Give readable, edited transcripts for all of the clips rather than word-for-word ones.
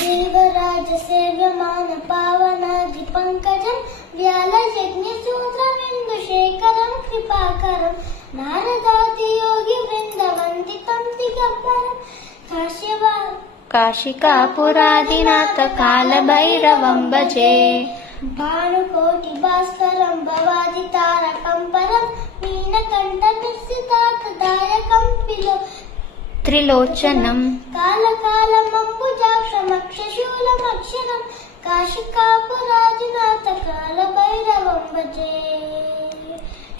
ದೇವರಾಜ ಸೇವ್ಯಮಾನ ಪಾವನಾದಿ ಪಂಕಜಂ ವ್ಯಾಲಯಜ್ಞ ಸೂತ್ರವಿಂದು ಶೇಖರಂ ಕೃಪಾಕರಂ ನಾರದಾದಿ ಯೋಗಿ ವೃಂದ ವಂದಿತಂ ದಿಗಂಬರಂ ಕಾಶಿಕಾಪುರಾದಿನಾಥ ಕಾಲಭೈರವಂ ಭಜೆ ಭಾನುಕೋಟಿ ಭಾಸ್ಕರಂ ಭವಾದಿ ತಾರಕಂ ಪರಂ ನೀಲಕಂಠ ನಿರ್ಸಿತಾರ್ಥದಾಯಕಂ ತ್ರಿಲೋಚನಂ ಕಾಲಕಾಲಮಂಬುಜಾಕ್ಷಮಕ್ಷಶೂಲಮಕ್ಷರಂ ಕಾಶಿಕಾಪುರಾದಿನಾಥ ಕಾಲಭೈರವಂ ಭಜೆ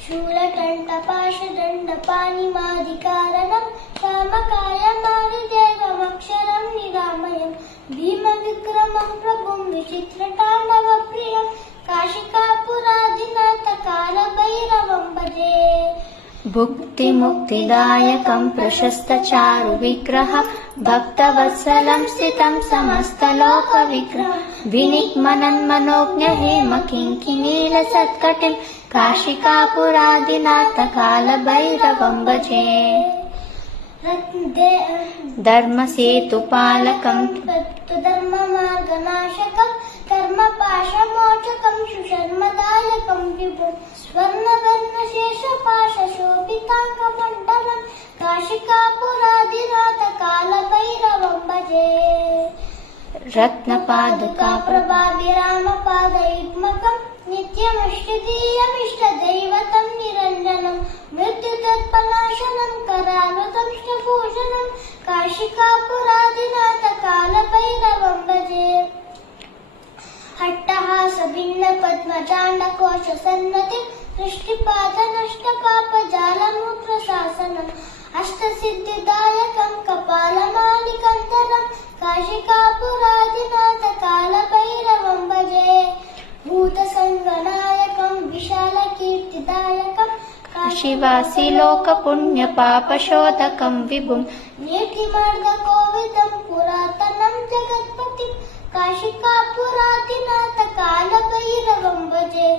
ಶೂಲಕಂಠ ಪಾಶದಂಡ ಪಾಣಿಮಾದಿಕಾರಣಂ ಶ್ಯಾಮಕಾಯ ಮಾರಿದೇವಮಕ್ಷರಂ ನಿರಾಮಯಂ ಭೀಮ ವಿಕ್ರಮಂ ಪ್ರಭುಂ ವಿಚಿತ್ರತಾಂಡವ ಪ್ರಿಯಂ ಕಾಶಿಕಾಪುರಾದಿನಾಥ ಕಾಲಭೈರವಂ ಭಜೆ ಭುಕ್ತಿ ಮುಕ್ತಿದಾಯಕಂ ಪ್ರಶಸ್ತ ಚಾರು ವಿಗ್ರಹ ಭಕ್ತವತ್ಸಲಂ ಸ್ಥಿತಂ ಸಮಸ್ತ ಲೋಕ ವಿಗ್ರಹ ವಿನಿಗ್ಮನನ್ ಮನೋಜ್ಞ ಹೇಮ ಕಿಂಕಿನೀಲ ಸತ್ಕಟಿಂ ಕಾಶಿಕಾಪುರಾದಿನಾಥ ಕಾಲಭೈರವಂ ಭಜೆ ಧರ್ಮ ಸೇತುಪಾಲಕಂ ಧರ್ಮ ಮಾರ್ಗನಾಶಕಂ ಕರ್ಮ ಪಾಶಮೋಚಕಂ ಸುಶರ್ಮದಾಯಕಂ ವಿಭುಂ ಸ್ವರ್ಣವರ್ಣ ಶೇಷ ಪಾಶ ಶೋಭಿತಾಂಗ ಮಂಡಲಂ ಕಾಶಿಕಾಪುರಾದಿನಾಥ ಕಾಲಭೈರವಂ ಭಜೆ ರತ್ನಪಾದುಕಾ ಪ್ರಭಾಭಿರಾಮಪಾದ ಯುಗ್ಮಕಂ ನಿತ್ಯಮಷ್ಟದೀಯಮಿಷ್ಟ ದೈವತಂ ನಿರಂಜನಂ ಮೃತ್ಯುತತ್ಪನಾಶನಂ ಕರಾನುತಂ ಶ್ರೀಭೂಷಣಂ ಕಾಶಿಕಾಪುರಾದಿನಾಥ ಕಾಲಭೈರವಂ ಭಜೆ ಹಟ್ಟಹಾಸ ಭಿನ್ನ ಪದ್ಮ ಚಾಂಡಕೋಶ ಸನ್ನತಿ ಸೃಷ್ಟಿಪಾದ ನಷ್ಟ ಪಾಪ ಜಾಲಮೂತ್ರ ಶಾಸನಂ ಅಷ್ಟಸಿದ್ಧಿದಾಯಕಂ ಕಪಾಲಮಾಲಿಕಂತರಂ ಕಾಶಿಕಾಪುರಾದಿನಾಥ ಕಾಲಭೈರವಂ ಭಜೆ ಭೂತ ಸಂಗನಾಯಕಂ ವಿಶಾಲ ಕೀರ್ತಿದಾಯಕಂ ಕಾಶಿವಾಸಿ ಲೋಕ ಪುಣ್ಯ ಪಾಪಶೋಧಕಂ ವಿಭುಂ ನೀತಿ ಮಾರ್ಗ ಕೋವಿದಂ ಪುರಾತನಂ ಜಗತ್ಪತಿಂ ಕಾಶಿಕಾಪುರಾದಿನಾಥ ಕಾಲಭೈರವಂ ಭಜೆ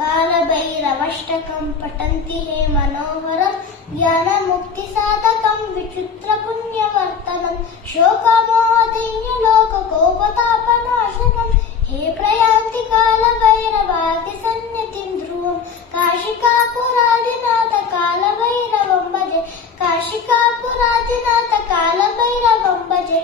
ಕಾಲಭೈರವಷ್ಟಕಂ ಪಠಂತಿ ಹೇ ಮನೋಹರಂ ಜ್ಞಾನ ಮುಕ್ತಿ ಸಾಧಕಂ ವಿಚಿತ್ರ ಪುಣ್ಯವರ್ತನಂ ಶೋಕಮೋಹದೈನ್ಯ ಲೋಕ ಕೋಪತಾಪನಾಶನಂ ಹೇ ಪ್ರಯಾಂತಿ ಕಾಲಭೈರವಾದಿ ಸನ್ನಿಧಿಂ ಧ್ರುವಂ ಕಾಶಿಕಾಪುರಾದಿನಾಥ ಕಾಲಭೈರವಂ ಭಜೆ ಕಾಶಿಕಾಪುರಾದಿನಾಥ ಕಾಲಭೈರವಂ ಭಜೆ